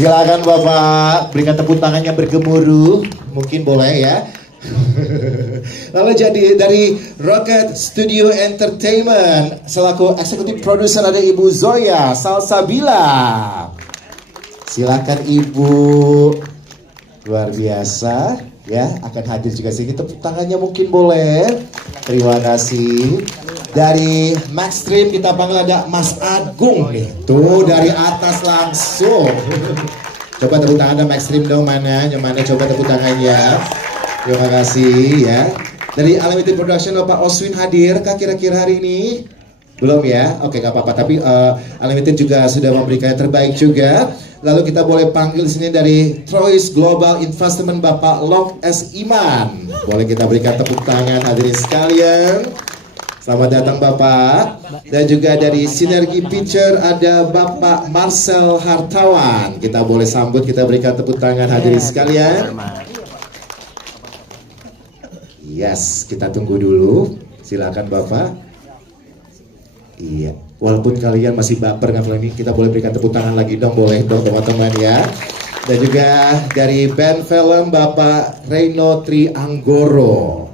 Silakan Bapak berikan tepuk tangan yang bergemuruh, mungkin boleh ya. Lalu jadi dari Rocket Studio Entertainment selaku eksekutif produser ada Ibu Zoya Salsabila. Silakan Ibu, luar biasa ya, akan hadir juga sini, tepuk tangannya mungkin boleh. Terima kasih. Dari Maxstream kita panggil ada Mas Agung nih, tuh dari atas langsung. Coba tepuk tangan Maxstream dong, mana? Yang mana coba tepuk tangannya. Terima kasih ya. Dari Unlimited Production Bapak Oswin hadir kah kira-kira hari ini? Belum ya? Oke, nggak apa-apa. Tapi Unlimited juga sudah memberikan yang terbaik juga. Lalu kita boleh panggil di sini dari Troyes Global Investment Bapak Lok S. Iman. Boleh kita berikan tepuk tangan hadirin sekalian. Selamat datang Bapak. Dan juga dari Sinergi Picture ada Bapak Marcel Hartawan. Kita boleh sambut, kita berikan tepuk tangan hadirin sekalian. Yes, kita tunggu dulu. Silakan Bapak. Iya, walaupun kalian masih baper dengan film ini, kita boleh berikan tepuk tangan lagi dong, boleh dong teman-teman ya. Dan juga dari band film Bapak Reno Trianggoro.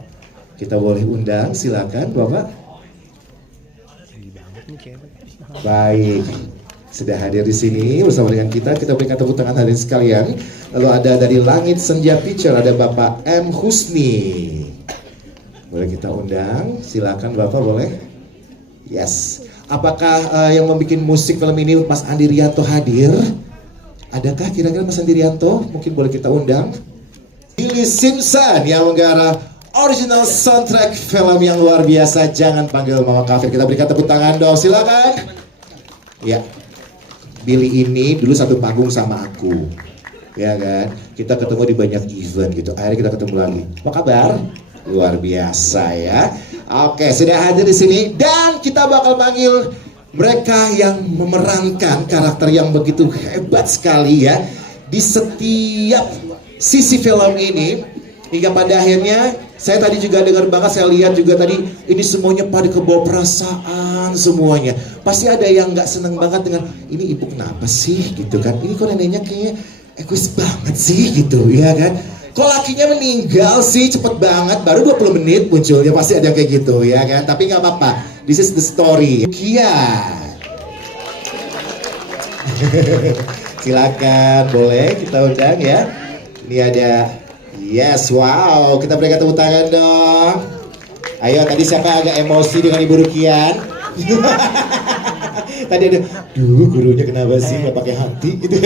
Kita boleh undang, silakan Bapak. Baik, sudah hadir di sini bersama dengan kita berikan tepuk tangan hadirin sekalian. Lalu ada dari Langit Senja Picture ada Bapak M. Husni. Boleh kita undang, silakan Bapak boleh. Yes. Apakah yang membuat musik film ini Mas Andi Rianto hadir? Adakah kira-kira Mas Andi Rianto? Mungkin boleh kita undang. Billy Simpson yang menggarap original soundtrack film yang luar biasa, Jangan Panggil Mama Kafir. Kita berikan tepuk tangan dong, silakan. Ya, Billy ini dulu satu panggung sama aku, ya kan. Kita ketemu di banyak event gitu. Akhirnya kita ketemu lagi. Apa kabar? Luar biasa ya. Oke, sudah hadir di sini dan kita bakal panggil mereka yang memerankan karakter yang begitu hebat sekali ya di setiap sisi film ini. Hingga pada akhirnya saya tadi juga dengar banget, saya lihat juga tadi ini semuanya pada kebawa perasaan semuanya. Pasti ada yang nggak seneng banget dengan ini ibu kenapa sih gitu kan. Ini kok neneknya kayaknya egois banget sih gitu ya kan. Kok lakinya meninggal sih cepet banget, baru 20 menit munculnya, pasti ada kayak gitu ya kan. Tapi nggak apa-apa, this is the story. Kian. Silakan, boleh kita undang ya. Ini ada, yes, wow, kita berikan tepuk tangan dong. Ayo, tadi siapa agak emosi dengan Ibu Rukian? Tadi ada, duh gurunya kenapa sih nggak pakai hati gitu.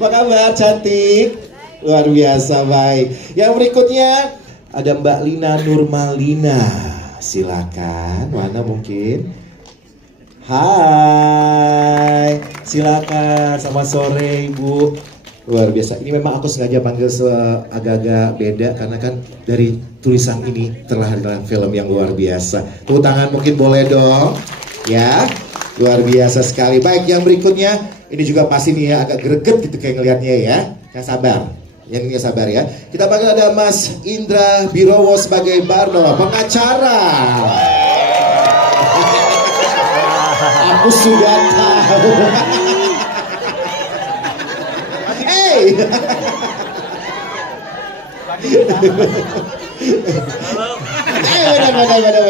Apa kabar, cantik? Luar biasa, baik. Yang berikutnya ada Mbak Lina Nurmalina. Silakan, mana mungkin? Hai, silakan. Selamat sore Ibu. Luar biasa. Ini memang aku sengaja panggil agak-agak beda karena kan dari tulisan ini terlahir dalam film yang luar biasa. Tepuk tangan mungkin boleh dong. Ya, luar biasa sekali. Baik, yang berikutnya ini juga pasti nih ya agak greget gitu kayak ngelihatnya ya. Yang sabar. Yang ini sabar ya. Kita panggil ada Mas Indra Birowo sebagai Barno, pengacara. Aku sudah tahu. Hey.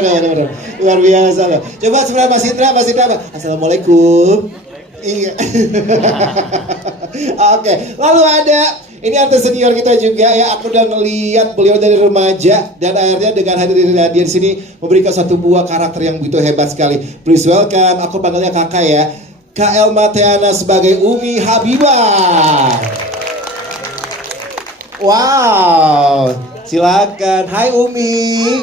Benar. Luar biasa loh. Coba sebentar Mas Indra. Assalamualaikum. Iya. Oke, lalu ada ini artis senior kita juga ya. Aku udah ngeliat beliau dari remaja dan akhirnya dengan hadir di sini memberikan satu buah karakter yang begitu hebat sekali. Please welcome, aku panggilnya kakak ya, Kak Elma Teana sebagai Umi Habibah. Wow, silakan. Hai Umi.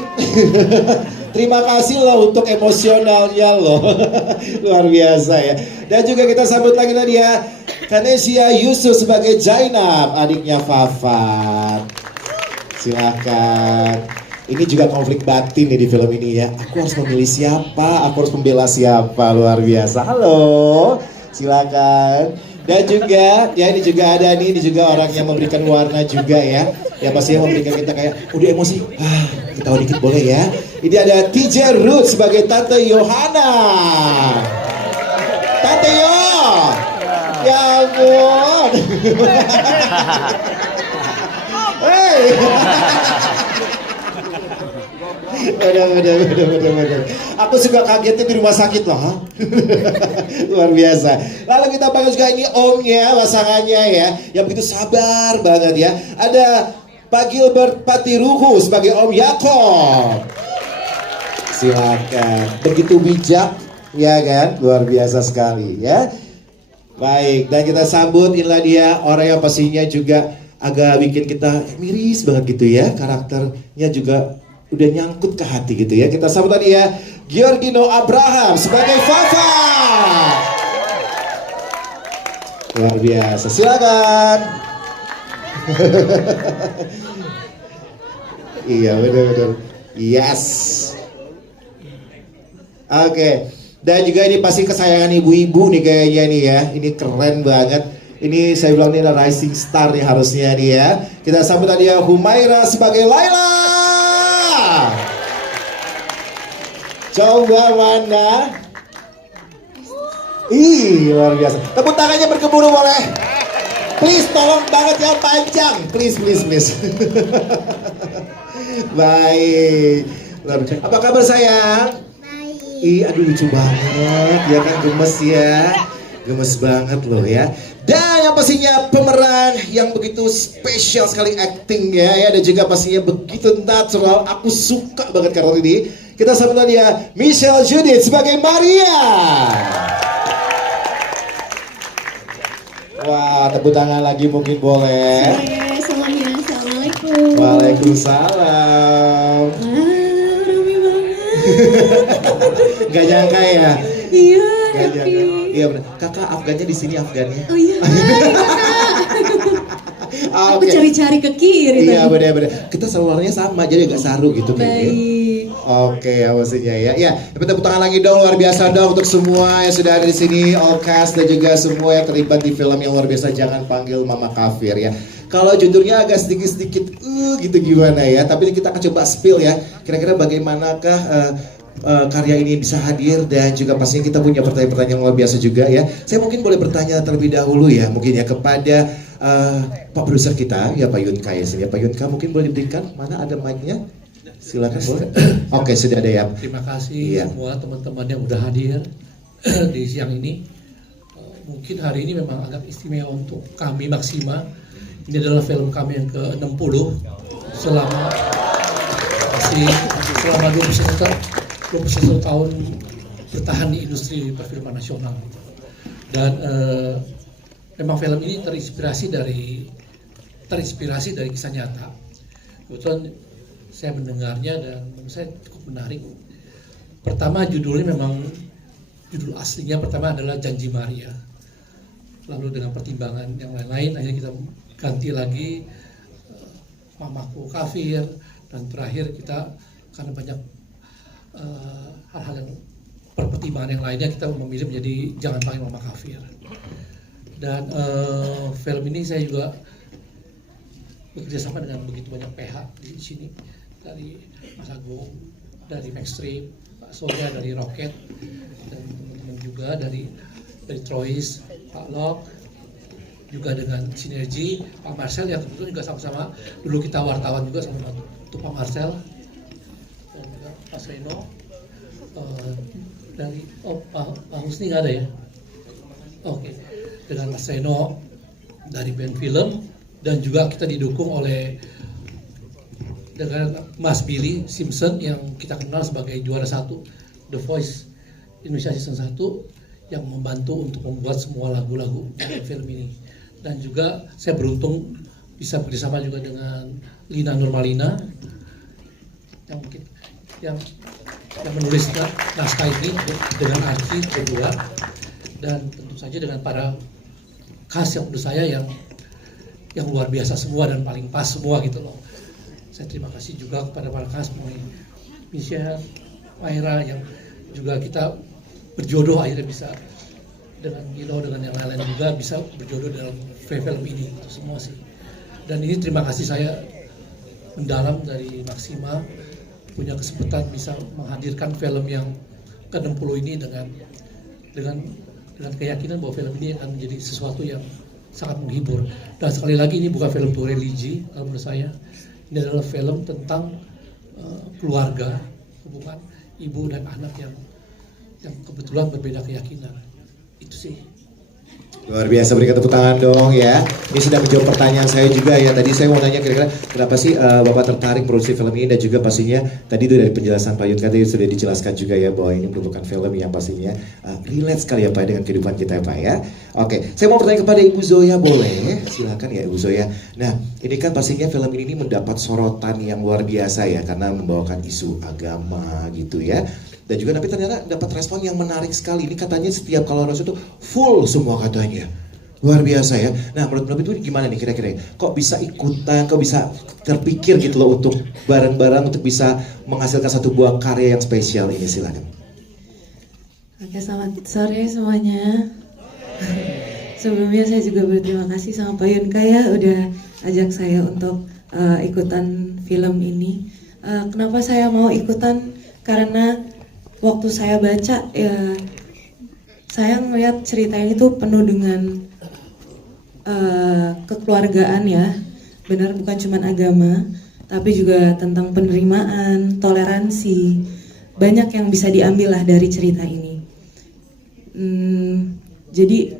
Terima kasih loh untuk emosionalnya loh. Luar biasa ya. Dan juga kita sambut lagi ya Kanesia Yusuf sebagai Zainab, adiknya Fafat. Silakan. Ini juga konflik batin nih di film ini ya. Aku harus memilih siapa, aku harus membela siapa. Luar biasa. Halo. Silakan. Dan juga ya ini juga ada nih, ini juga orang yang memberikan warna juga ya. Ya pastinya memberikan kita kayak udah emosi. Ketawa dikit boleh ya. Ini ada TJ Ruth sebagai Tante Yohana. Tante Yo. Ya ampun. Hey. Bener. Aku juga kagetnya di rumah sakit loh. Luar biasa. Lalu kita panggil juga ini omnya, pasangannya ya, yang begitu sabar banget ya. Ada Pak Gilbert Patiruhu sebagai Om Yakob. Silakan. Begitu bijak, ya kan? Luar biasa sekali ya. Baik, dan kita sambut inilah dia orang yang pastinya juga agak bikin kita miris banget gitu ya. Karakternya juga udah nyangkut ke hati gitu ya. Kita sambut tadi ya Giorgino Abraham sebagai Fafa. Luar biasa, silakan. Iya benar-benar. Yes. Oke. Dan juga ini pasti kesayangan ibu-ibu nih kayaknya nih ya. Ini keren banget. Ini saya bilang ini adalah rising star nih harusnya nih ya. Kita sambut tadi ya Humaira sebagai Laila. Coba mana? Ih, luar biasa. Tepuk tangannya bergemuruh boleh. Please tolong banget ya panjang. Please. Baik. Apa kabar sayang? Baik. Ih, aduh lucu banget. Ya kan gemes ya. Gemes banget loh ya. Dan yang pastinya pemeran yang begitu spesial sekali actingnya ya, dan juga pastinya begitu natural. Aku suka banget karakter ini. Kita sambut dia Michelle Judith sebagai Maria. Wah, tepuk tangan lagi mungkin boleh. Semuanya, assalamualaikum. Waalaikumsalam. Rame banget. Gak nyangka ya. Iya. Gak nyangka. Iya benar. Kakak Afgannya di sini Afgannya. Oh iya. Aku Okay. cari-cari ke kiri. Iya benar. Kita selalu warnanya sama, jadi agak saru gitu kayaknya. Baik. Oke, maksudnya ya. Ya, tepuk tangan lagi dong, luar biasa dong untuk semua yang sudah ada di sini, all cast dan juga semua yang terlibat di film yang luar biasa. Jangan panggil Mama Kafir ya. Kalau judulnya agak sedikit gitu gimana ya. Tapi kita akan coba spill ya. Kira-kira bagaimanakah karya ini bisa hadir, dan juga pastinya kita punya pertanyaan-pertanyaan yang luar biasa juga ya. Saya mungkin boleh bertanya terlebih dahulu ya, mungkin ya kepada Pak produser kita ya, Pak Yunka ya sini. Pak Yunka mungkin boleh diberikan, mana ada mic-nya? Silakan boleh. Oke, sudah ada ya. Terima kasih semua teman-teman yang udah hadir di siang ini. Mungkin hari ini memang agak istimewa untuk kami Maxima. Ini adalah film kami yang ke-60 selama 21 tahun bertahan di industri perfilman nasional. Dan memang film ini terinspirasi dari kisah nyata. Kebetulan saya mendengarnya dan menurut saya cukup menarik. Pertama judulnya memang judul aslinya pertama adalah Janji Maria. Lalu dengan pertimbangan yang lain-lain akhirnya kita ganti lagi Mamaku Kafir, dan terakhir kita karena banyak hal-hal yang pertimbangan yang lainnya kita memilih menjadi Jangan Panggil Mama Kafir. Dan film ini saya juga bekerjasama dengan begitu banyak pihak di sini, dari Mas Agung, dari Maxstream, Pak Soja dari Rocket, dan teman-teman juga dari Troyes, Pak Lok, juga dengan Sinergi, Pak Marcel yang kebetulan juga sama-sama dulu kita wartawan juga sama Pak Marcel, dan juga Pak Reno, dari Pak Husni nggak ada ya? Oke. Dengan Mas Reno dari band film, dan juga kita didukung oleh dengan Mas Billy Simpson yang kita kenal sebagai juara 1 The Voice Indonesia Season 1, yang membantu untuk membuat semua lagu-lagu dari film ini. Dan juga saya beruntung bisa bekerjasama juga dengan Lina Nurmalina yang menulis naskah ini dengan Arki kedua, dan tentu saja dengan para cast yang menurut saya yang luar biasa semua dan paling pas semua gitu loh. Saya terima kasih juga kepada para cast, mulai Michelle, Maira, yang juga kita berjodoh akhirnya bisa dengan Gino, dengan yang lain-lain juga bisa berjodoh dalam film ini itu semua sih. Dan ini terima kasih saya mendalam dari Maxima punya kesempatan bisa menghadirkan film yang ke-60 ini dengan dengan keyakinan bahwa film ini akan menjadi sesuatu yang sangat menghibur. Dan sekali lagi ini bukan film untuk religi kalau menurut saya. Ini adalah film tentang keluarga, hubungan ibu dan anak yang kebetulan berbeda keyakinan. Itu sih. Luar biasa, berikan tepuk tangan dong ya. Ini sudah menjawab pertanyaan saya juga ya. Tadi saya mau nanya kira-kira kenapa sih Bapak tertarik produksi film ini, dan juga pastinya tadi itu dari penjelasan Pak Yunka tadi sudah dijelaskan juga ya bahwa ini merupakan film yang pastinya relate sekali ya Pak dengan kehidupan kita ya Pak ya. Oke, saya mau bertanya kepada Ibu Zoya, boleh? Silakan ya Ibu Zoya. Nah, ini kan pastinya film ini mendapat sorotan yang luar biasa ya karena membawakan isu agama gitu ya. Dan juga tapi ternyata dapat respon yang menarik sekali. Ini katanya setiap kalau Rasul itu full semua katanya. Luar biasa ya. Nah menurut Bapak itu gimana nih kira-kira? Kok bisa ikutan, kok bisa terpikir gitu loh untuk bareng-bareng untuk bisa menghasilkan satu buah karya yang spesial ini, silakan. Oke, selamat sore semuanya. Sebelumnya saya juga berterima kasih sama Pak Yunka ya udah ajak saya untuk ikutan film ini. Kenapa saya mau ikutan? Karena waktu saya baca ya saya melihat cerita ini tuh penuh dengan kekeluargaan ya, benar bukan cuma agama tapi juga tentang penerimaan, toleransi, banyak yang bisa diambil lah dari cerita ini. Jadi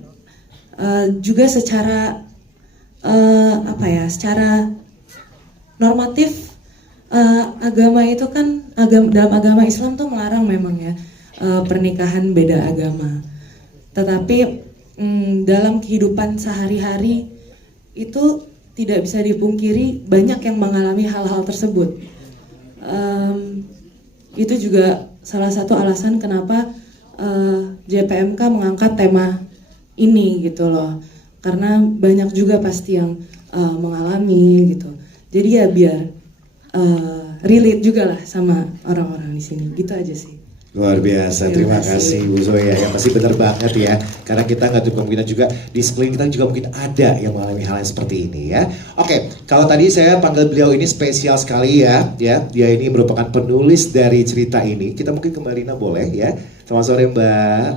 juga secara secara normatif agama itu kan dalam agama Islam tuh melarang memang ya pernikahan beda agama. Tetapi dalam kehidupan sehari-hari itu tidak bisa dipungkiri banyak yang mengalami hal-hal tersebut. Itu juga salah satu alasan kenapa JPMK mengangkat tema ini gitu loh. Karena banyak juga pasti yang mengalami gitu. Jadi ya biar relate juga lah sama orang-orang di sini, gitu aja sih. Luar biasa, terima kasih Bu Zoya ya, pasti benar banget ya. Karena kita nggak tuh kemungkinan juga di sekeliling kita juga mungkin ada yang mengalami hal yang seperti ini ya. Oke, kalau tadi saya panggil beliau ini spesial sekali ya, dia ini merupakan penulis dari cerita ini. Kita mungkin ke Mbak Rina boleh ya. Selamat sore Mbak.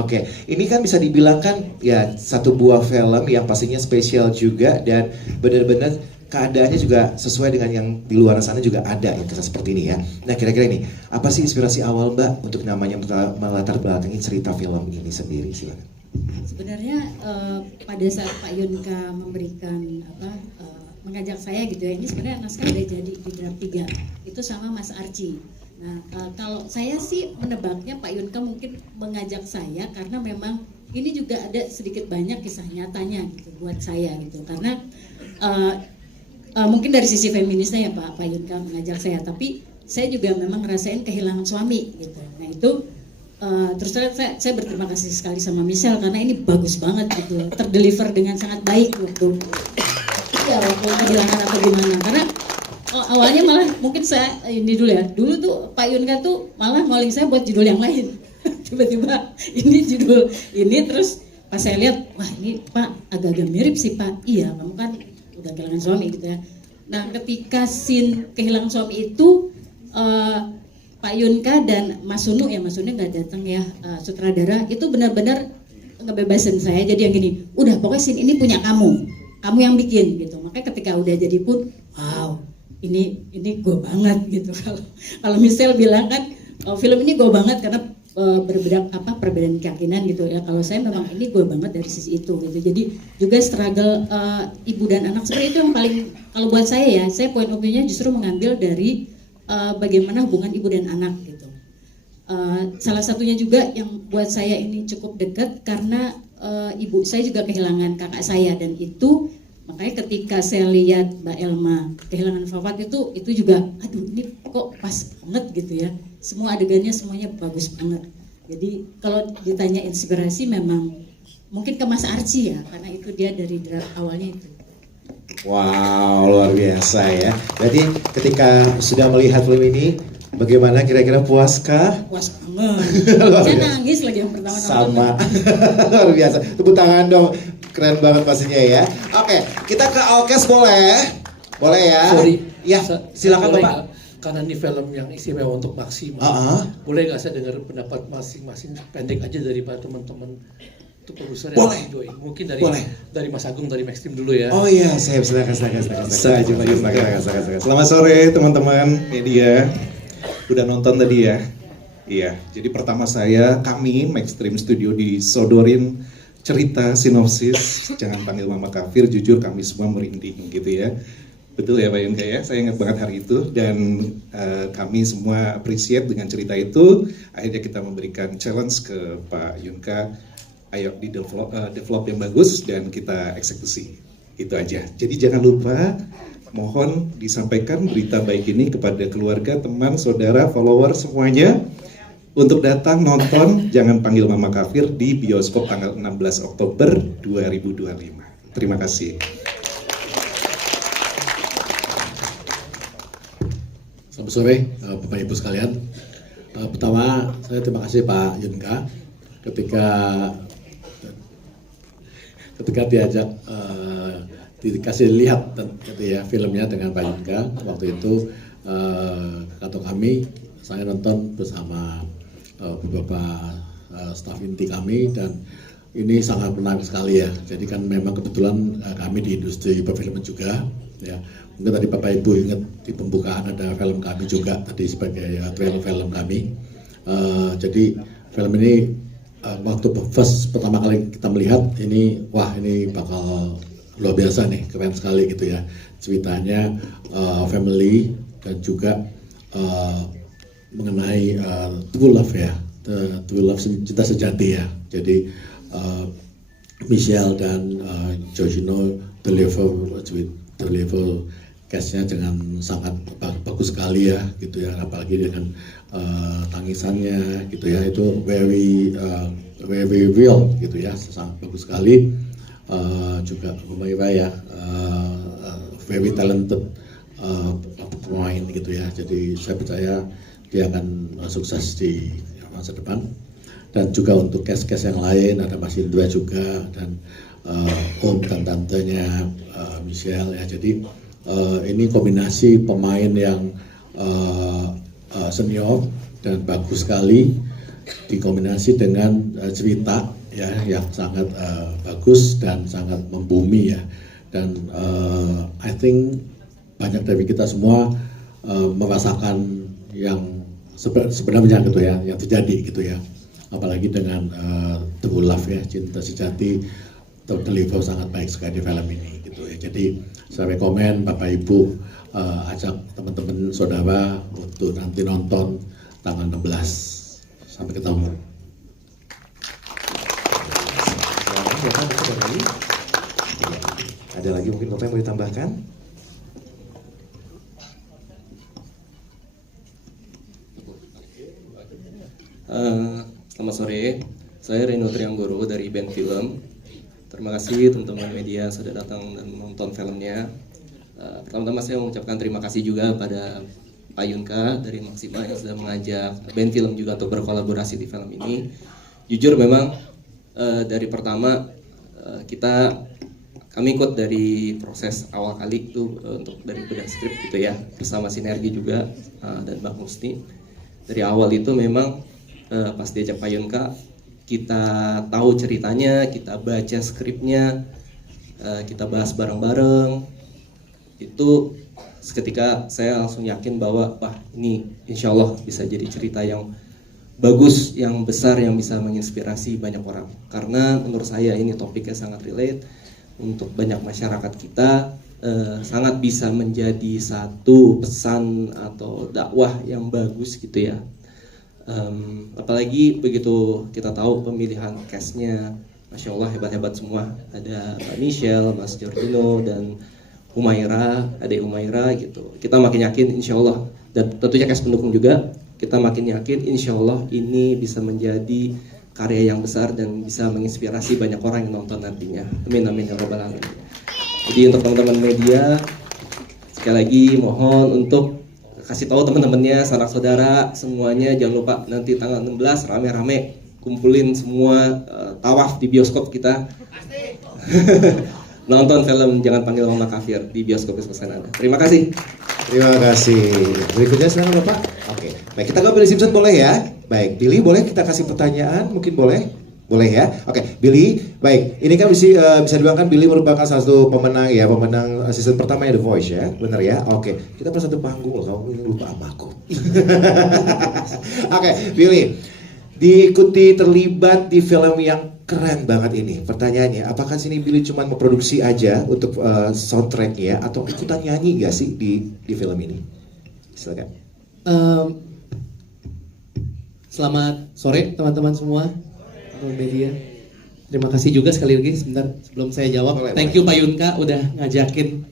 Oke, ini kan bisa dibilang kan ya satu buah film yang pastinya spesial juga dan benar-benar keadaannya juga sesuai dengan yang di luar sana juga ada yang kisah seperti ini ya. Nah kira-kira ini, apa sih inspirasi awal Mbak untuk namanya melatar belakangi cerita film ini sendiri, silakan. Sebenarnya pada saat Pak Yunka memberikan mengajak saya gitu ya, ini sebenarnya naskah udah jadi di draft 3 itu sama Mas Archie. Nah kalau saya sih menebaknya Pak Yunka mungkin mengajak saya karena memang ini juga ada sedikit banyak kisah nyatanya gitu buat saya gitu, karena mungkin dari sisi feminisnya ya Pak Yunka mengajak saya, tapi saya juga memang ngerasain kehilangan suami gitu. Nah itu terus terang saya berterima kasih sekali sama Michelle karena ini bagus banget gitu, terdeliver dengan sangat baik waktu kehilangan atau gimana. Karena awalnya malah mungkin saya ini dulu tuh Pak Yunka tuh malah ngoling saya buat judul yang lain. Tiba-tiba ini judul ini, terus pas saya lihat wah ini Pak agak-agak mirip sih Pak. Iya kamu kan udah kehilangan suami gitu ya. Nah ketika scene kehilangan suami itu Pak Yunka dan Mas Sunu nggak datang ya, sutradara itu benar-benar ngebebasin saya. Jadi yang gini, udah pokoknya scene ini punya kamu yang bikin gitu. Makanya ketika udah jadi pun, wow ini gue banget gitu. Kalau Michelle bilang kan film ini gue banget karena berbeda perbedaan keyakinan gitu ya. Kalau saya memang ini gue banget dari sisi itu gitu. Jadi juga struggle ibu dan anak seperti itu yang paling, kalau buat saya ya, saya point of view-nya justru mengambil dari bagaimana hubungan ibu dan anak gitu. Salah satunya juga yang buat saya ini cukup dekat karena ibu saya juga kehilangan kakak saya, dan itu makanya ketika saya lihat Mbak Elma kehilangan Fafat itu juga aduh ini kok pas banget gitu ya. Semua adegannya semuanya bagus banget. Jadi kalau ditanya inspirasi memang mungkin ke Mas Archie ya, karena itu dia dari draft awalnya itu. Wow, luar biasa ya. Berarti ketika sudah melihat film ini, bagaimana kira-kira puaskah? Puas banget. Saya nangis lagi yang pertama. Sama. Luar biasa. Tepuk tangan dong. Keren banget pastinya ya. Oke, kita ke Alkes boleh? Boleh ya? Sorry. Ya, silakan boleh Bapak. Gak? Karena ini film yang istimewa untuk Maksi. Boleh nggak saya dengar pendapat masing-masing pendek aja daripada teman-teman untuk produser Boleh. yang join. Mungkin Boleh. dari Mas Agung, dari Maxstream dulu ya. Oh iya, saya silakan. Selamat sore teman-teman media. Udah nonton tadi ya? Iya. Jadi pertama kami Maxstream Studio disodorin cerita sinopsis Jangan Panggil Mama Kafir. Jujur kami semua merinding gitu ya. Betul ya Pak Yunka ya? Saya ingat banget hari itu dan kami semua appreciate dengan cerita itu. Akhirnya kita memberikan challenge ke Pak Yunka. Ayo di develop yang bagus dan kita eksekusi. Itu aja. Jadi jangan lupa, mohon disampaikan berita baik ini kepada keluarga, teman, saudara, follower semuanya untuk datang nonton Jangan Panggil Mama Kafir di bioskop tanggal 16 Oktober 2025. Terima kasih. Selamat sore Bapak Ibu sekalian. Pertama saya terima kasih Pak Yunka ketika diajak dikasih lihat gitu ya filmnya dengan Pak Yunka. Waktu itu atau saya nonton bersama beberapa staf inti kami dan ini sangat menarik sekali ya. Jadi kan memang kebetulan kami di industri perfilman juga ya. Mungkin tadi Bapak Ibu ingat di pembukaan ada film kami juga tadi sebagai trailer film kami. Jadi film ini waktu first pertama kali kita melihat ini, wah ini bakal luar biasa nih, keren sekali gitu ya. Ceritanya family dan juga mengenai true love ya, true love, cinta sejati ya. Jadi Michelle dan Giorgino deliver cast-nya dengan sangat bagus sekali ya gitu ya, apalagi dengan tangisannya gitu ya, itu very real gitu ya, sangat bagus sekali. Juga Humaira ya, very talented pemain gitu ya, jadi saya percaya dia akan sukses di masa depan. Dan juga untuk cast-cast yang lain ada Mas Indra juga dan Om dan tantenya Michelle ya. Jadi ini kombinasi pemain yang senior dan bagus sekali dikombinasi dengan cerita ya yang sangat bagus dan sangat membumi ya. Dan I think banyak dari kita semua merasakan yang sebenarnya gitu ya, yang terjadi gitu ya. Apalagi dengan true love ya, cinta sejati terdeliver sangat baik sekali di film ini gitu ya. Jadi saya rekomen Bapak Ibu ajak teman-teman saudara untuk nanti nonton tanggal 16. Sampai ketemu. Ada lagi mungkin Bapak yang mau ditambahkan? Selamat sore, saya Reno Trianggoro dari Band Film. Terima kasih teman-teman media sudah datang dan menonton filmnya. Pertama-tama saya mengucapkan terima kasih juga pada Pak Yunka dari Maxima yang sudah mengajak Band Film juga untuk berkolaborasi di film ini. Jujur memang dari pertama kami ikut dari proses awal kali itu untuk dari bedah skrip gitu ya, bersama Sinergi juga dan Bang Musni. Dari awal itu memang pas diajak Pak Yunka, kita tahu ceritanya, kita baca skripnya, kita bahas bareng-bareng. Itu seketika saya langsung yakin bahwa wah ini insya Allah bisa jadi cerita yang bagus, yang besar, yang bisa menginspirasi banyak orang. Karena menurut saya ini topiknya sangat relate untuk banyak masyarakat kita, sangat bisa menjadi satu pesan atau dakwah yang bagus gitu ya. Apalagi begitu kita tahu pemilihan cast-nya, Masya Allah hebat-hebat semua. Ada Mbak Michelle, Mas Giorgino, dan Humaira, Ade Humaira gitu. Kita makin yakin insya Allah, dan tentunya cast pendukung juga, kita makin yakin insya Allah ini bisa menjadi karya yang besar dan bisa menginspirasi banyak orang yang nonton nantinya. Amin amin ya rabbal alamin. Jadi untuk teman-teman media, sekali lagi mohon untuk kasih tahu teman-temannya, sanak saudara semuanya, jangan lupa nanti tanggal 16 rame-rame kumpulin semua tawaf di bioskop kita. Nonton film Jangan Panggil Mama Kafir di bioskop Senada. Terima kasih. Terima kasih. Berikutnya silakan Bapak. Oke. Baik, kita ngobrol Simpson boleh ya? Baik, Billy boleh kita kasih pertanyaan? Mungkin boleh? Boleh ya? Oke, Billy, baik. Ini kan bisa dibilang kan Billy merupakan salah satu pemenang ya, pemenang season pertama ya The Voice ya, benar ya? Oke, kita pernah satu panggung loh, kamu ini lupa sama aku. Oke, Billy, diikuti terlibat di film yang keren banget ini. Pertanyaannya, apakah sini Billy cuma memproduksi aja untuk soundtracknya atau ikutan nyanyi gak sih di film ini? Silakan. Selamat sore teman-teman semua, teman media. Terima kasih juga sekali lagi sebentar sebelum saya jawab. Boleh, Thank you Pak Yunka udah ngajakin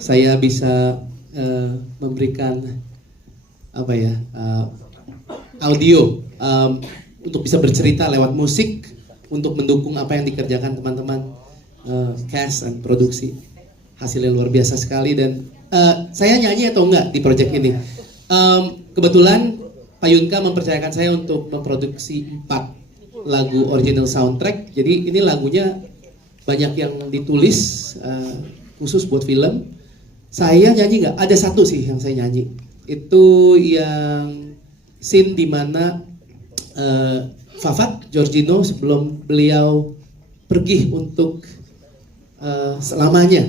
saya bisa memberikan audio untuk bisa bercerita lewat musik untuk mendukung apa yang dikerjakan teman-teman cast dan produksi. Hasilnya luar biasa sekali dan saya nyanyi atau enggak di project ini. Kebetulan Pak Yunka mempercayakan saya untuk memproduksi 4 lagu original soundtrack. Jadi ini lagunya banyak yang ditulis khusus buat film. Saya nyanyi nggak? Ada satu sih yang saya nyanyi. Itu yang scene dimana Fafat Georgino sebelum beliau pergi untuk selamanya.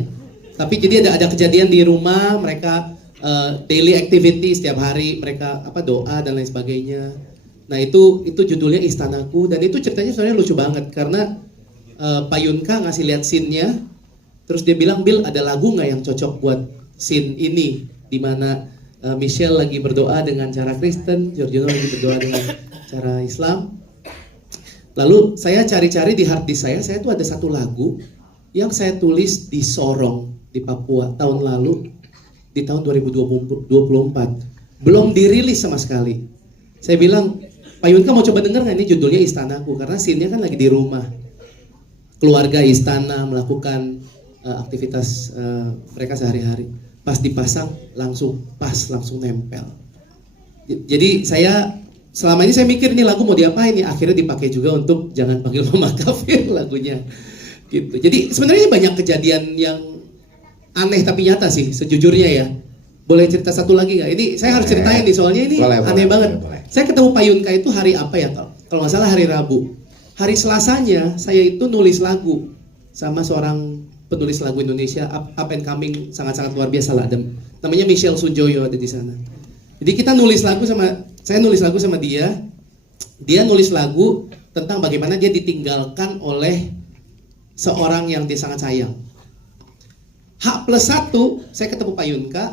Tapi jadi ada kejadian di rumah mereka. Daily activity setiap hari mereka doa dan lain sebagainya. Nah itu judulnya Istanaku dan itu ceritanya sebenarnya lucu banget karena Pak Yunka ngasih lihat scene-nya, terus dia bilang, Bill ada lagu nggak yang cocok buat scene ini, di mana Michelle lagi berdoa dengan cara Kristen, Giorgino lagi berdoa dengan cara Islam. Lalu saya cari-cari di hard disk saya tuh ada satu lagu yang saya tulis di Sorong di Papua tahun lalu. Di tahun 2024 belum dirilis sama sekali. Saya bilang, Pak Yunka mau coba denger nggak, ini judulnya Istanaku, karena scene-nya kan lagi di rumah, keluarga istana melakukan aktivitas mereka sehari-hari. Pas dipasang langsung nempel. Jadi saya selama ini saya mikir ini lagu mau diapain, akhirnya dipakai juga untuk Jangan Panggil Mama Kafir lagunya gitu. Jadi sebenarnya banyak kejadian yang aneh tapi nyata sih sejujurnya ya. Boleh cerita satu lagi nggak? Ini saya harus ceritain nih soalnya ini aneh banget. Saya ketemu Pak Yunka itu hari apa ya kalau nggak salah hari Rabu. Hari Selasanya saya itu nulis lagu sama seorang penulis lagu Indonesia up and coming sangat-sangat luar biasa lah. Namanya Michelle Sunjoyo ada di sana. Jadi saya nulis lagu sama dia. Dia nulis lagu tentang bagaimana dia ditinggalkan oleh seorang yang dia sangat sayang. H+1 saya ketemu Pak Yunka,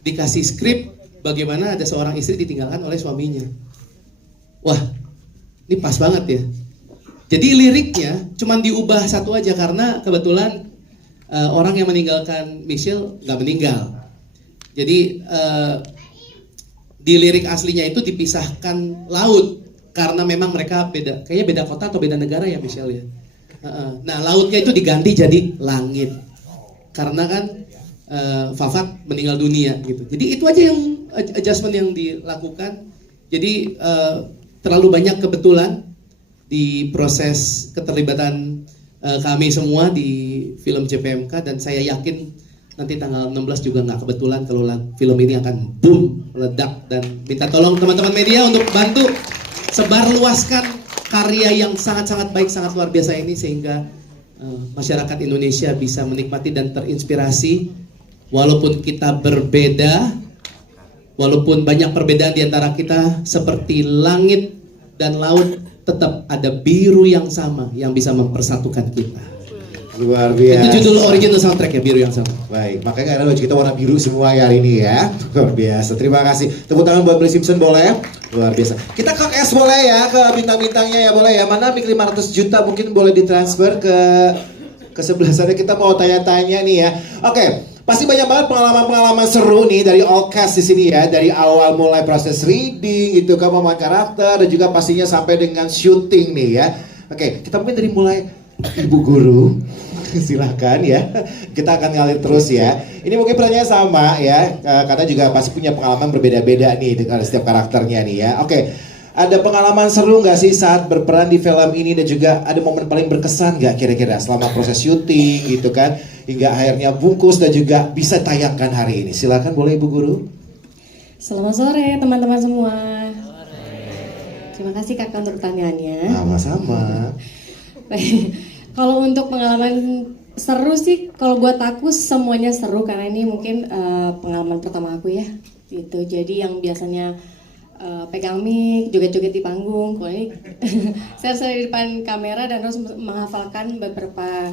dikasih skrip bagaimana ada seorang istri ditinggalkan oleh suaminya. Wah, ini pas banget ya. Jadi liriknya cuma diubah satu aja karena kebetulan orang yang meninggalkan Michelle nggak meninggal. Jadi di lirik aslinya itu dipisahkan laut karena memang mereka kayaknya beda kota atau beda negara ya Michelle ya. Nah lautnya itu diganti jadi langit. Karena kan Fafat meninggal dunia gitu. Jadi itu aja yang adjustment yang dilakukan. Jadi terlalu banyak kebetulan di proses keterlibatan kami semua di film JPMK dan saya yakin nanti tanggal 16 juga nggak kebetulan kalau film ini akan boom, meledak dan minta tolong teman-teman media untuk bantu sebarluaskan karya yang sangat-sangat baik, sangat luar biasa ini sehingga masyarakat Indonesia bisa menikmati dan terinspirasi walaupun kita berbeda, walaupun banyak perbedaan di antara kita seperti langit dan laut tetap ada biru yang sama yang bisa mempersatukan kita. Luar biasa. Itu judul original soundtrack ya, Biru yang Sama. Baik, makanya karena baju kita warna biru semua ya hari ini ya. Luar biasa. Terima kasih. Tepuk tangan buat Billy Simpson boleh? Luar biasa. Kita ke S boleh ya, ke bintang-bintangnya ya boleh ya. Mana mik 500 juta mungkin boleh ditransfer ke sebelah sana. Kita mau tanya-tanya nih ya. Oke, pasti banyak banget pengalaman-pengalaman seru nih dari all cast di sini ya. Dari awal mulai proses reading gitu, pemahaman karakter dan juga pastinya sampai dengan syuting nih ya. Oke, kita mungkin dari mulai Ibu Guru. Silahkan ya, kita akan ngalir terus ya. Ini mungkin pertanyaan sama ya, karena juga pasti punya pengalaman berbeda-beda nih dengan setiap karakternya nih ya. Oke, ada pengalaman seru nggak sih saat berperan di film ini dan juga ada momen paling berkesan nggak kira-kira selama proses syuting gitu kan, hingga akhirnya bungkus dan juga bisa tayangkan hari ini. Silakan boleh Ibu Guru. Selamat sore teman-teman semua. Terima kasih kakak untuk pertanyaannya. Sama-sama. Baik. Kalau untuk pengalaman seru sih, kalau buat aku semuanya seru karena ini mungkin pengalaman pertama aku ya. Gitu. Jadi yang biasanya pegang mic, joget-joget di panggung, kalau ini saya di depan kamera dan harus menghafalkan beberapa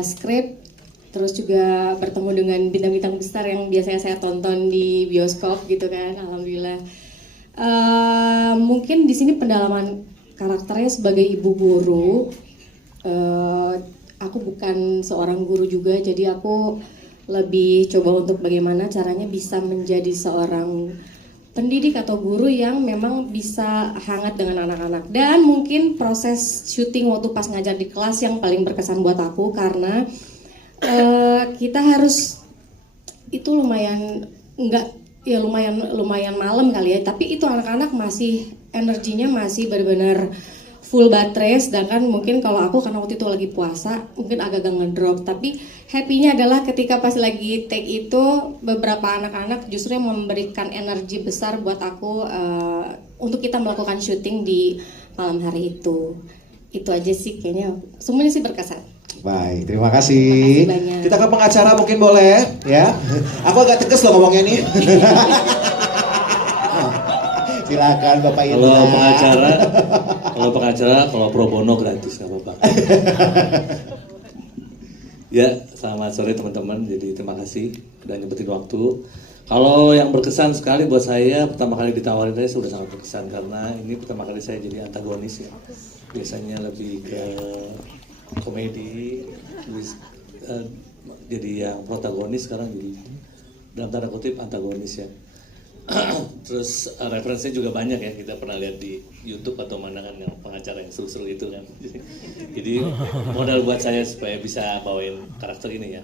skrip, terus juga bertemu dengan bintang-bintang besar yang biasanya saya tonton di bioskop gitu kan, alhamdulillah. Mungkin di sini pendalaman karakternya sebagai ibu guru, aku bukan seorang guru juga, jadi aku lebih coba untuk bagaimana caranya bisa menjadi seorang pendidik atau guru yang memang bisa hangat dengan anak-anak. Dan mungkin proses syuting waktu pas ngajar di kelas yang paling berkesan buat aku karena kita harus itu lumayan lumayan malam kali ya, tapi itu anak-anak masih energinya masih benar-benar full baterai, sedangkan mungkin kalau aku karena waktu itu lagi puasa mungkin agak ngedrop, tapi happy-nya adalah ketika pas lagi take itu beberapa anak-anak justru yang memberikan energi besar buat aku untuk kita melakukan syuting di malam hari itu aja sih kayaknya, semuanya sih berkesan. Baik, terima kasih. Terima kasih banyak. Kita ke pengacara mungkin boleh ya. Aku agak tegas loh ngomongnya nih. Silakan Bapak Indra. Kalau pro bono gratis nggak apa-apa. Ya, selamat sore teman-teman. Jadi terima kasih udah nyempetin waktu. Kalau yang berkesan sekali buat saya, pertama kali ditawarin saya sudah sangat berkesan karena ini pertama kali saya jadi antagonis ya. Biasanya lebih ke komedi, jadi yang protagonis, sekarang jadi dalam tanda kutip antagonis ya. Terus referensinya juga banyak ya, kita pernah lihat di YouTube atau mana kan yang pengacara yang seru-seru itu kan. Jadi modal buat saya supaya bisa bawain karakter ini ya.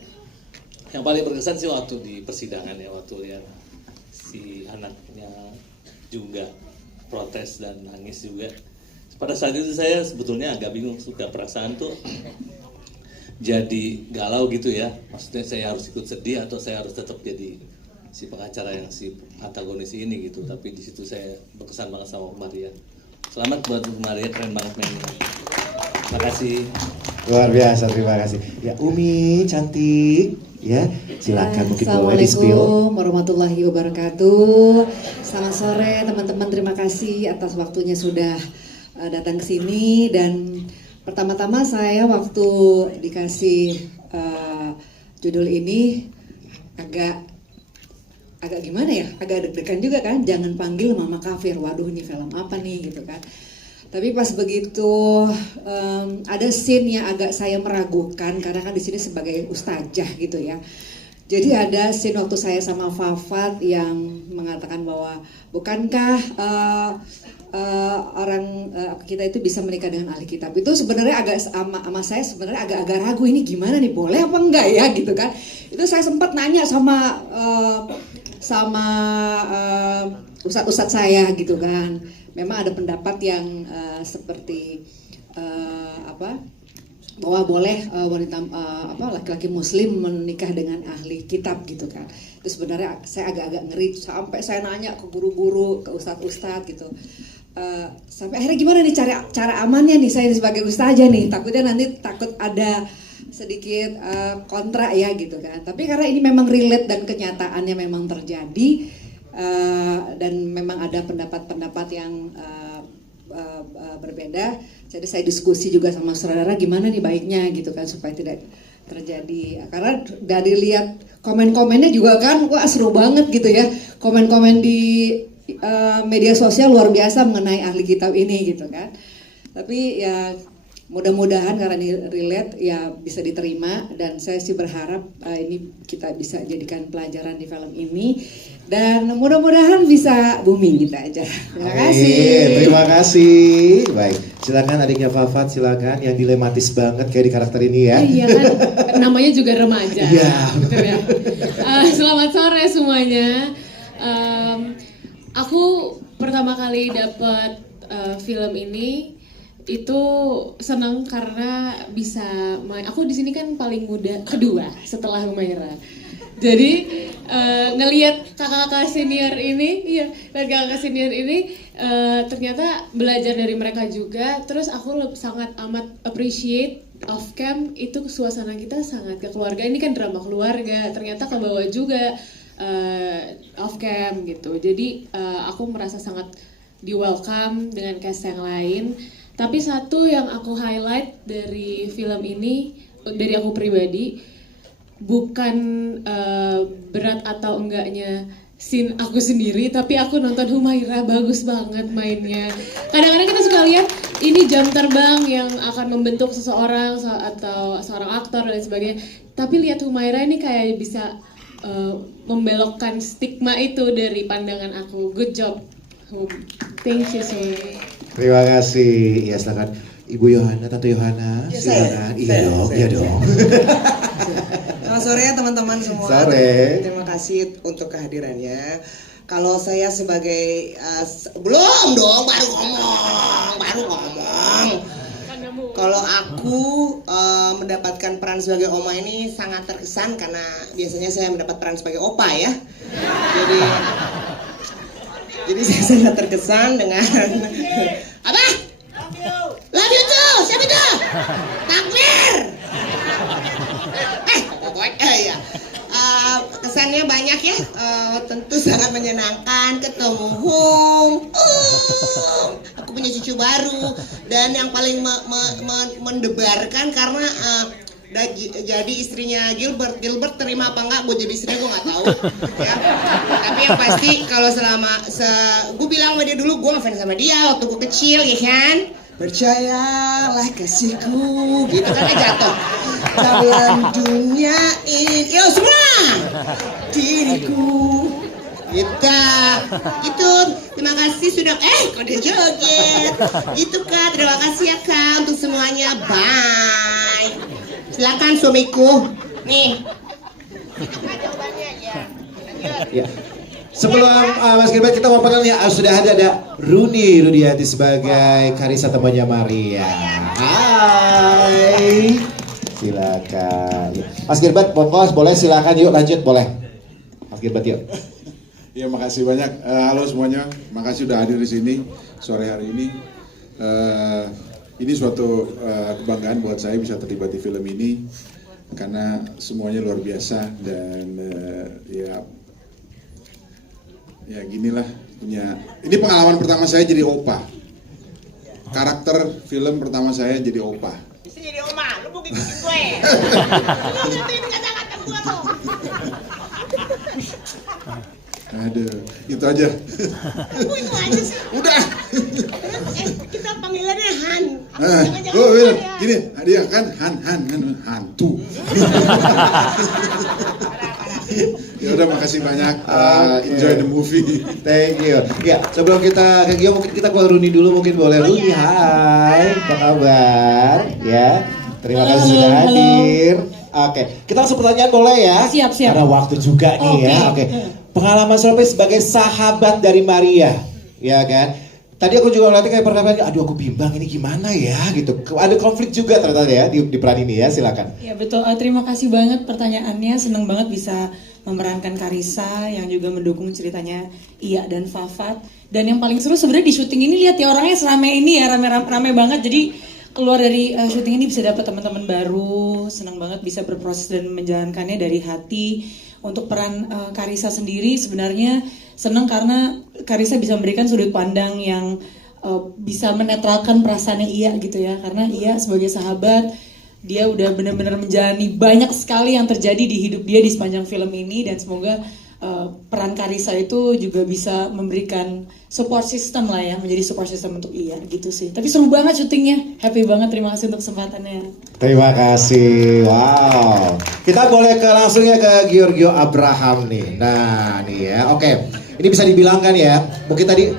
Yang paling berkesan sih waktu di persidangan ya, waktu yang si anaknya juga protes dan nangis juga. Pada saat itu saya sebetulnya agak bingung, suka perasaan tuh jadi galau gitu ya. Maksudnya saya harus ikut sedih atau saya harus tetap jadi si pengacara yang si antagonis ini gitu. Tapi di situ saya berkesan banget sama Maria. Selamat buat Maria, keren banget mainnya. Terima kasih. Luar biasa, terima kasih. Ya Umi cantik, ya silakan mungkin boleh di spill. Assalamualaikum warahmatullahi wabarakatuh. Selamat sore teman-teman, terima kasih atas waktunya sudah datang ke sini. Dan pertama-tama saya waktu dikasih judul ini agak gimana ya, agak deg-degan juga kan, jangan panggil mama kafir, waduh ini film apa nih gitu kan. Tapi pas begitu ada scene yang agak saya meragukan karena kan di sini sebagai ustazah gitu ya. Jadi ada scene waktu saya sama Fafat yang mengatakan bahwa bukankah kita itu bisa menikah dengan ahli kitab. Itu sebenarnya agak sama saya sebenarnya agak ragu, ini gimana nih, boleh apa enggak ya gitu kan. Itu saya sempat nanya sama ustadz saya gitu kan. Memang ada pendapat yang seperti bahwa boleh wanita laki-laki muslim menikah dengan ahli kitab gitu kan. Itu sebenarnya saya agak-agak ngeri, sampai saya nanya ke guru-guru, ke ustadz-ustadz gitu. Sampai akhirnya gimana nih cara amannya nih saya sebagai ustazah nih, takutnya nanti ada sedikit kontra ya gitu kan. Tapi karena ini memang relate dan kenyataannya memang terjadi, dan memang ada pendapat-pendapat yang berbeda. Jadi saya diskusi juga sama saudara gimana nih baiknya gitu kan supaya tidak terjadi. Karena dari lihat komen-komennya juga kan, wah seru banget gitu ya. Komen-komen di media sosial luar biasa mengenai ahli kitab ini gitu kan. Tapi ya mudah-mudahan karena ini relate ya bisa diterima, dan saya sih berharap ini kita bisa jadikan pelajaran di film ini dan mudah-mudahan bisa booming kita aja. Terima kasih. Terima kasih. Baik, silakan adiknya Fafat, silakan yang dilematis banget kayak di karakter ini ya. Iya kan, namanya juga remaja. Iya. Betul ya. Selamat sore semuanya. Aku pertama kali dapat film ini itu senang karena bisa aku di sini kan paling muda kedua setelah Humaira. Jadi ngelihat kakak-kakak senior ini, iya, kakak-kakak senior ini ternyata belajar dari mereka juga. Terus aku sangat amat appreciate off cam itu suasana kita sangat kekeluargaan. Ini kan drama keluarga, ternyata kebawa juga off cam gitu. Jadi aku merasa sangat di welcome dengan cast yang lain. Tapi satu yang aku highlight dari film ini dari aku pribadi, bukan berat atau enggaknya scene aku sendiri, tapi aku nonton Humaira, bagus banget mainnya. Kadang-kadang kita suka lihat ini jam terbang yang akan membentuk seseorang atau seorang aktor dan sebagainya, tapi lihat Humaira ini kayak bisa membelokkan stigma itu dari pandangan aku. Good job, Hum. Thank you so much. Terima kasih. Ya, silakan Ibu Yohana, Tante Yohana, silakan. Iya dong. Selamat sore ya teman-teman semua. Sore. Terima kasih untuk kehadirannya. Kalau saya sebagai belum dong, baru ngomong. Kalau aku mendapatkan peran sebagai Oma ini sangat terkesan karena biasanya saya mendapat peran sebagai Opa ya. Jadi saya sangat terkesan dengan apa? Love you too. Siapa itu? Takbir. Ya. Kesannya banyak ya, tentu sangat menyenangkan ketemu Hum. Aku punya cucu baru dan yang paling mendebarkan karena jadi istrinya Gilbert terima apa enggak buat jadi istrinya gue nggak tahu ya. Tapi yang pasti kalau gue bilang sama dia dulu, gue ngefans sama dia waktu gue kecil ya kan. Percayalah kasihku, gitu kan jatuh dalam dunia ini. Yo semua diriku kita gitu. Terima kasih sudah kok dia joget gitu Kak. Terima kasih ya Kak untuk semuanya. Bye. Silakan suamiku nih. Itu Kak jawabannya ya. Ya. Sebelum Mas Gilbert kita mau panggil nih, sudah ada Rudiati sebagai Karissa temannya Maria. Hai. Silakan. Mas Gilbert, boleh silakan yuk lanjut boleh. Mas Gilbert yuk. Ya makasih banyak. Halo semuanya, makasih udah hadir di sini sore hari ini. Ini suatu kebanggaan buat saya bisa terlibat di film ini karena semuanya luar biasa dan ya ginilah punya. Ini pengalaman pertama saya jadi opa. Karakter film pertama saya jadi opa. Bisa jadi oma, lu mau gigit gue. Lu ngertiin kata-kata gue lo. Aduh, itu aja. Itu aja sih. Udah. Kita panggilannya Han. Gini, dia kan hantu. Ya udah, makasih banyak. Enjoy the movie. Thank you. Ya, sebelum kita ke Gio, mungkin kita call Runi dulu, mungkin boleh. Runi, hai, apa kabar? Ya, terima kasih sudah hadir. Oke, kita langsung pertanyaan boleh ya? Siap. Karena waktu juga nih ya. Oke. Pengalaman Sophie sebagai sahabat dari Maria, ya kan? Tadi aku juga ngeliatnya kayak pertanyaan, aduh aku bimbang ini gimana ya gitu. Ada konflik juga ternyata ya di peran ini ya, silakan. Ya betul, terima kasih banget pertanyaannya. Seneng banget bisa memerankan Karissa yang juga mendukung ceritanya Iya dan Fafat. Dan yang paling seru sebenarnya di syuting ini lihat ya orangnya serame ini ya, rame banget. Jadi keluar dari syuting ini bisa dapat teman-teman baru. Senang banget bisa berproses dan menjalankannya dari hati. Untuk peran Karissa sendiri sebenarnya senang karena Karissa bisa memberikan sudut pandang yang bisa menetralkan perasaannya Iya gitu ya. Karena Iya sebagai sahabat, dia udah benar-benar menjalani banyak sekali yang terjadi di hidup dia di sepanjang film ini. Dan semoga peran Karissa itu juga bisa memberikan support system lah ya, menjadi support system untuk Iya gitu sih. Tapi seru banget syutingnya, happy banget, terima kasih untuk kesempatannya. Terima kasih, wow. Kita boleh langsungnya ke Giorgio Abraham nih. Nah nih ya, oke. Ini bisa dibilangkan ya, mungkin tadi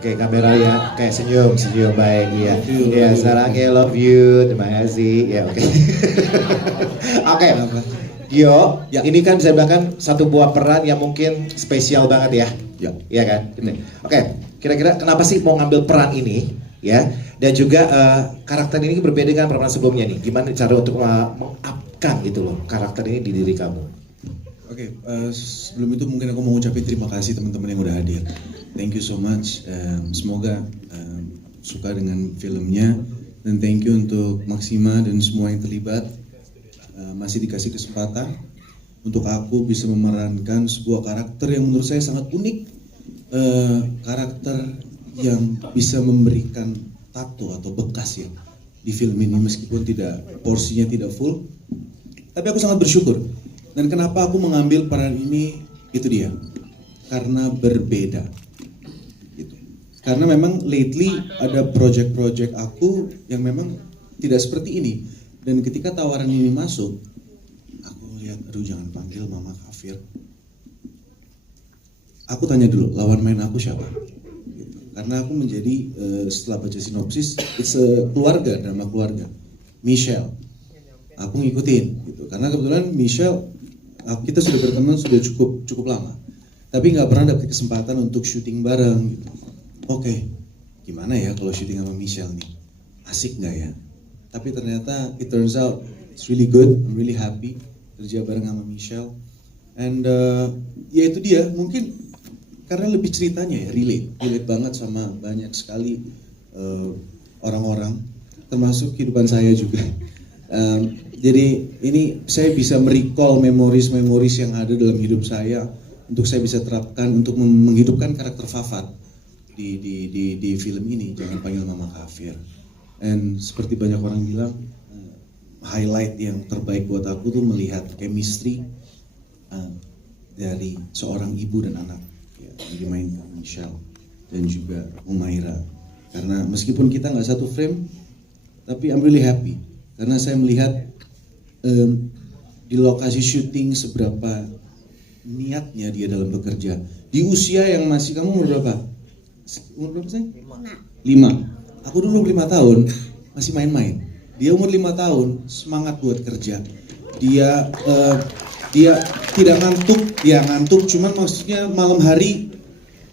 oke, kamera ya, kayak senyum baik ya. Ya, sarangnya love you, terima kasih. Ya, oke. Oke. Gio, ini kan bisa dibilang satu buah peran yang mungkin spesial banget ya. Iya kan? Gitu. Oke, kira-kira kenapa sih mau ngambil peran ini? Ya, dan juga karakter ini berbeda dengan peran sebelumnya nih. Gimana cara untuk mengupkan gitu loh karakter ini di diri kamu? Oke, sebelum itu mungkin aku mau ucapin terima kasih teman-teman yang udah hadir. Thank you so much. Semoga suka dengan filmnya, dan thank you untuk Maxima dan semua yang terlibat. Masih dikasih kesempatan untuk aku bisa memerankan sebuah karakter yang menurut saya sangat unik, karakter yang bisa memberikan tato atau bekas ya di film ini, meskipun porsinya tidak full, tapi aku sangat bersyukur. Dan kenapa aku mengambil peran ini, itu dia, karena berbeda gitu. Karena memang lately ada project-project aku yang memang tidak seperti ini, dan ketika tawaran ini masuk, aku lihat, aduh jangan panggil Mama Kafir. Aku tanya dulu, lawan main aku siapa? Gitu. Karena aku menjadi, setelah baca sinopsis, it's a keluarga, drama keluarga. Michelle, aku ngikutin gitu. Karena kebetulan Michelle, kita sudah berteman sudah cukup lama, tapi nggak pernah dapat kesempatan untuk syuting bareng gitu. Oke, gimana ya kalau syuting sama Michelle nih, asik nggak ya? Tapi ternyata it turns out it's really good. I'm really happy kerja bareng sama Michelle. And ya itu dia, mungkin karena lebih ceritanya ya relate banget sama banyak sekali orang-orang, termasuk kehidupan saya juga. Jadi ini saya bisa merecall memories yang ada dalam hidup saya, untuk saya bisa terapkan untuk menghidupkan karakter Fafat di film ini, Jangan Panggil Mama Kafir. And seperti banyak orang bilang, highlight yang terbaik buat aku tuh melihat chemistry dari seorang ibu dan anak ya, yang dimainkan Michelle dan juga Umaira. Karena meskipun kita nggak satu frame, tapi I'm really happy karena saya melihat di lokasi syuting seberapa niatnya dia dalam bekerja di usia yang masih, kamu umur berapa? Umur berapa sih? 5. Aku dulu 5 tahun masih main-main. Dia umur 5 tahun semangat buat kerja. Dia tidak ngantuk, cuman maksudnya malam hari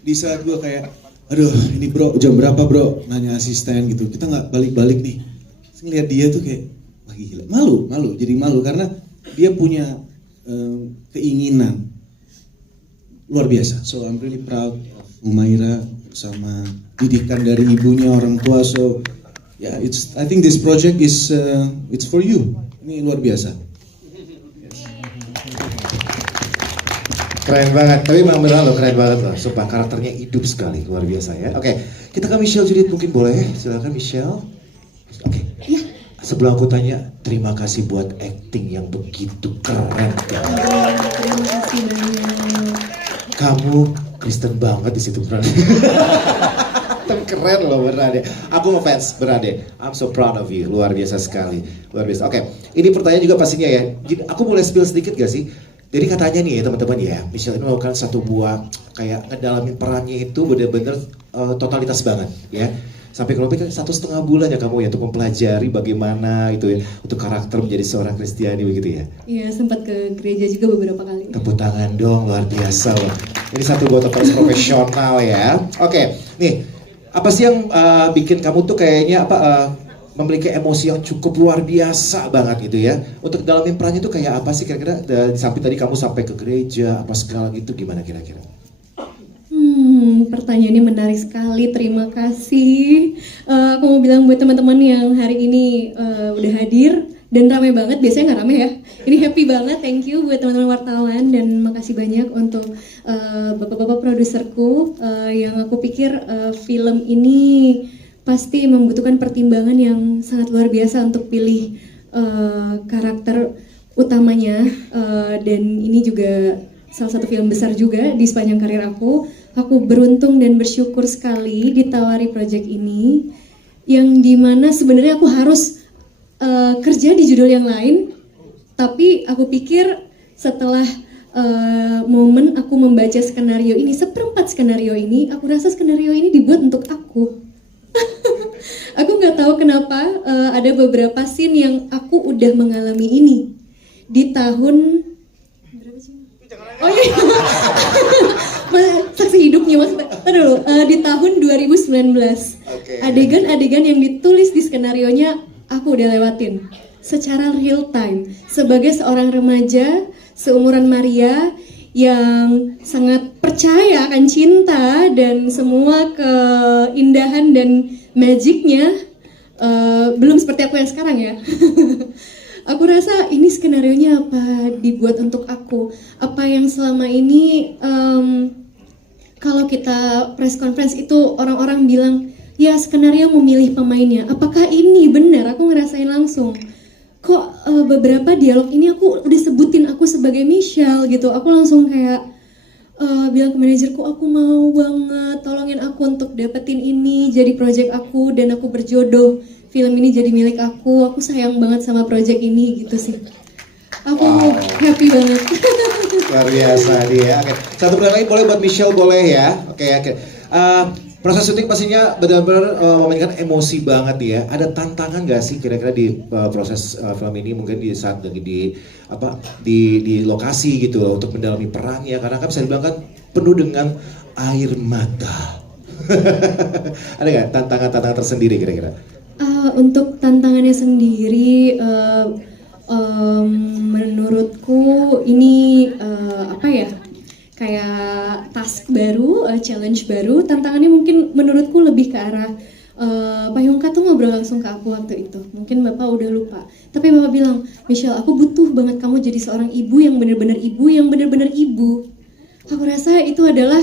di saat gue kayak, aduh ini bro jam berapa bro, nanya asisten gitu, kita nggak balik-balik nih. Terus ngeliat dia tuh kayak, wah gila, malu karena dia punya keinginan luar biasa. So I'm really proud of Umaira sama didikan dari ibunya, orang tua. So yeah, I think this project is it's for you. Ini luar biasa. Keren banget, tapi memang benar loh, keren banget loh. Sumpah karakternya hidup sekali, luar biasa ya. Oke, kita ke Michelle Judith mungkin boleh? Silakan Michelle. Oke. Ya. Sebelum aku tanya, terima kasih buat acting yang begitu keren. Terima kasih banyak. Kamu Kristen banget di situ beneran. Tapi keren loh beneran deh. Aku ngefans beneran deh. I'm so proud of you, luar biasa sekali, luar biasa. Oke, ini pertanyaan juga pastinya ya. Aku boleh spill sedikit gak sih? Jadi katanya nih ya teman-teman ya, Michelle ini melakukan satu buah kayak ngedalamin perannya itu bener-bener totalitas banget ya. Sampai kurang lebih 1,5 bulan ya kamu ya untuk mempelajari bagaimana itu ya untuk karakter menjadi seorang Kristiani begitu ya. Iya, sempat ke gereja juga beberapa kali. Tepuk tangan dong, luar biasa loh. Ini satu buat profesional ya. Oke, nih apa sih yang bikin kamu tuh kayaknya memiliki emosi yang cukup luar biasa banget gitu ya. Untuk dalamin perannya itu kayak apa sih kira-kira, sampai tadi kamu sampai ke gereja apa segala gitu, gimana kira-kira? Pertanyaannya menarik sekali, terima kasih. Aku mau bilang buat teman-teman yang hari ini udah hadir dan ramai banget, biasanya nggak ramai ya. Ini happy banget, thank you buat teman-teman wartawan dan makasih banyak untuk bapak-bapak produserku yang aku pikir film ini pasti membutuhkan pertimbangan yang sangat luar biasa untuk pilih karakter utamanya, dan ini juga salah satu film besar juga di sepanjang karir aku. Aku beruntung dan bersyukur sekali ditawari proyek ini, yang dimana sebenarnya aku harus kerja di judul yang lain, tapi aku pikir setelah momen aku membaca skenario ini, seperempat skenario ini, aku rasa skenario ini dibuat untuk aku. Aku nggak tahu kenapa ada beberapa scene yang aku udah mengalami ini di tahun berapa sih? Oh iya, saksi hidupnya mas. Dulu di tahun 2019. Adegan-adegan yang ditulis di skenarionya aku udah lewatin secara real time sebagai seorang remaja, seumuran Maria yang sangat percaya akan cinta dan semua keindahan dan magicnya. Belum seperti aku yang sekarang ya. Aku rasa ini skenarionya apa dibuat untuk aku. Apa yang selama ini kalau kita press conference itu orang-orang bilang ya skenario memilih pemainnya. Apakah ini benar? Aku ngerasain langsung. Kok beberapa dialog ini aku udah sebutin aku sebagai Michelle gitu. Aku langsung kayak bilang ke manajerku, aku mau banget tolongin aku untuk dapetin ini jadi project aku dan aku berjodoh film ini jadi milik aku sayang banget sama project ini gitu sih. Aku happy banget. Luar biasa dia. Oke. Satu pertanyaan lagi boleh buat Michelle, boleh ya? Oke. Proses syuting pastinya benar-benar memainkan emosi banget ya. Ada tantangan nggak sih kira-kira di proses film ini, mungkin di saat lagi di lokasi gitu loh, untuk mendalami perangnya, karena kan bisa dibilang kan penuh dengan air mata. Ada nggak tantangan tersendiri kira-kira? Untuk tantangannya sendiri, menurutku ini kayak task baru, challenge baru. Tantangannya mungkin menurutku lebih ke arah Pak Yongka tuh ngobrol langsung ke aku waktu itu. Mungkin Bapak udah lupa. Tapi Bapak bilang, Michelle, aku butuh banget kamu jadi seorang ibu yang benar-benar ibu. Aku rasa itu adalah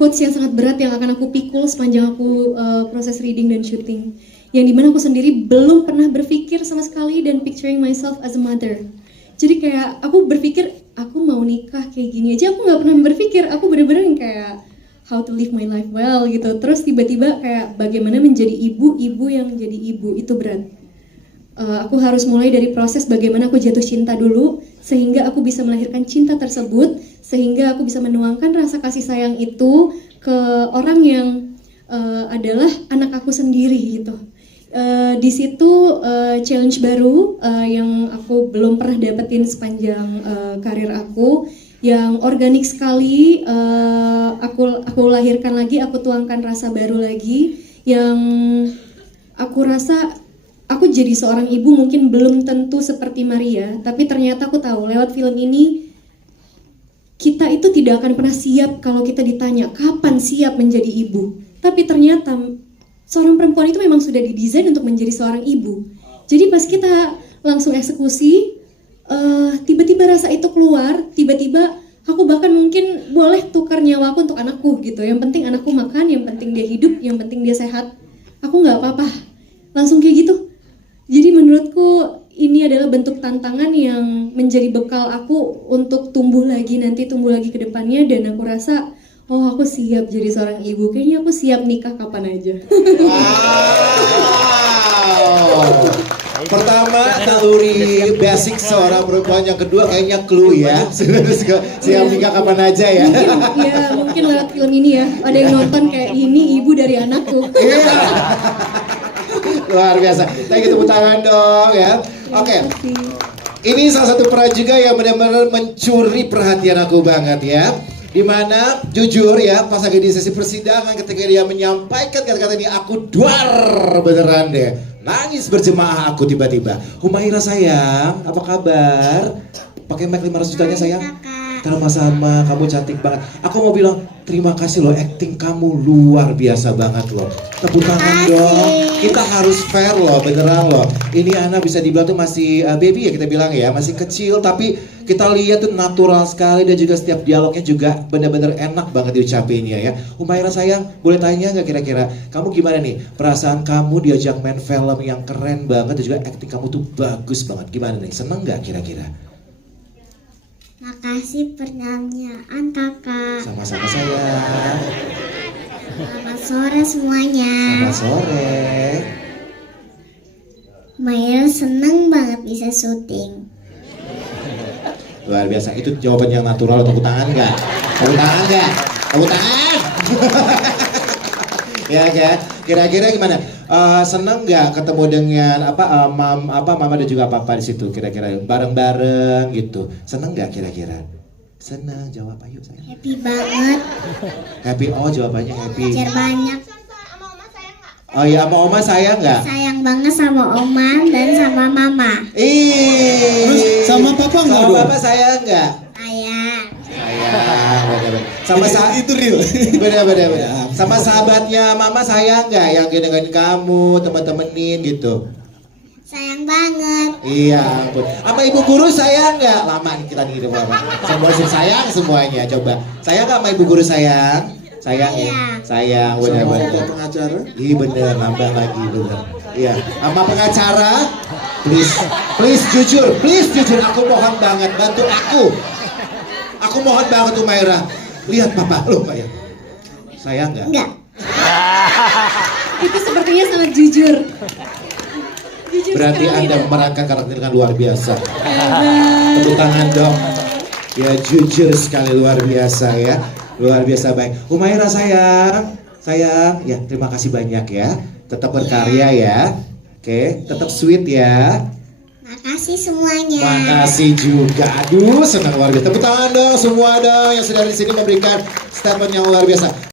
quotes yang sangat berat yang akan aku pikul sepanjang aku proses reading dan shooting. Yang dimana aku sendiri belum pernah berpikir sama sekali dan picturing myself as a mother. Jadi kayak aku berpikir aku mau nikah kayak gini aja, aku nggak pernah berpikir. Aku bener-bener yang kayak how to live my life well gitu. Terus tiba-tiba kayak bagaimana menjadi ibu yang menjadi ibu itu berat. Aku harus mulai dari proses bagaimana aku jatuh cinta dulu sehingga aku bisa melahirkan cinta tersebut, sehingga aku bisa menuangkan rasa kasih sayang itu ke orang yang adalah anak aku sendiri gitu. Di situ challenge baru yang aku belum pernah dapetin sepanjang karir aku, yang organik sekali. Aku lahirkan lagi, aku tuangkan rasa baru lagi, yang aku rasa aku jadi seorang ibu mungkin belum tentu seperti Maria, tapi ternyata aku tahu lewat film ini kita itu tidak akan pernah siap kalau kita ditanya kapan siap menjadi ibu. Tapi ternyata seorang perempuan itu memang sudah didesain untuk menjadi seorang ibu. Jadi pas kita langsung eksekusi, tiba-tiba rasa itu keluar, tiba-tiba aku bahkan mungkin boleh tukar nyawaku untuk anakku gitu. Yang penting anakku makan, yang penting dia hidup, yang penting dia sehat. Aku nggak apa-apa, langsung kayak gitu. Jadi menurutku ini adalah bentuk tantangan yang menjadi bekal aku untuk tumbuh lagi ke depannya, dan aku rasa oh aku siap jadi seorang ibu, kayaknya aku siap nikah kapan aja. Wow. Pertama naluri basic seorang perempuan, yang kedua kayaknya clue ya. Siap nikah kapan aja ya. Mungkin lewat film ini ya, ada yang nonton kayak ini ibu dari anakku. Luar biasa. Thank you, tepuk tangan dong ya. Oke. Ini salah satu peran juga yang benar-benar mencuri perhatian aku banget ya. Dimana jujur ya, pas lagi di sesi persidangan ketika dia menyampaikan kata-kata ini, aku duar beneran deh. Nangis berjemaah aku tiba-tiba. Humaira sayang, apa kabar? Pakai mic 500 jutanya sayang? Sama-sama, kamu cantik banget. Aku mau bilang terima kasih loh, acting kamu luar biasa banget loh. Tepuk tangan dong. Kita harus fair loh, beneran loh. Ini anak bisa dibilang tuh masih baby ya, kita bilang ya, masih kecil, tapi kita lihat tuh natural sekali, dan juga setiap dialognya juga bener-bener enak banget diucapinnya ya. Humaira sayang, boleh tanya nggak kira-kira kamu gimana nih perasaan kamu diajak main film yang keren banget, dan juga acting kamu tuh bagus banget, gimana nih, seneng nggak kira-kira? Makasih pertanyaan kakak. Sama-sama sayang. Selamat sore semuanya. Selamat sore. Mail seneng banget bisa syuting. Luar biasa, itu jawaban yang natural. Tepuk tangan nggak? Tepuk tangan nggak? Tepuk tangan. Ya, kira-kira gimana? Seneng nggak ketemu dengan mama dan juga papa di situ? Kira-kira bareng-bareng gitu. Seneng nggak kira-kira? Seneng, jawab ayo sayang. Happy banget. Happy, oh jawabannya happy. Belajar banyak. Oh iya, sama oma sayang nggak? Sayang banget sama oma dan sama mama. Terus sama papa nggak sama dong? papa sayang nggak? Sayang. Sayang. Sama itu real. Beda. Sama sahabatnya mama sayang nggak? Yang dengan kamu, teman-temenin gitu. Sayang banget. Iya ampun. Sama ibu guru sayang nggak? Lama nih kita nih Bapak. Saya bosin sayang semuanya. Coba. Sayang nggak sama ibu guru sayang? Sayang ya? Sayang, bener-bener. Sama pengacara? Iya bener, nambah lagi bener. Iya, sama pengacara, please jujur, aku mohon banget, bantu aku. Aku mohon banget Umaira. Lihat papa, lo Pak ya. Sayang nggak? Enggak. Itu sepertinya sangat jujur. Berarti Anda memerankan karakter dengan luar biasa. Tepuk tangan dong. Ya jujur sekali, luar biasa ya. Luar biasa baik. Umaira sayang, ya terima kasih banyak ya. Tetap berkarya ya. Oke, tetap sweet ya. Makasih semuanya. Makasih juga. Aduh, senang luar biasa. Tepuk tangan dong semua dong yang sudah di sini memberikan statement yang luar biasa.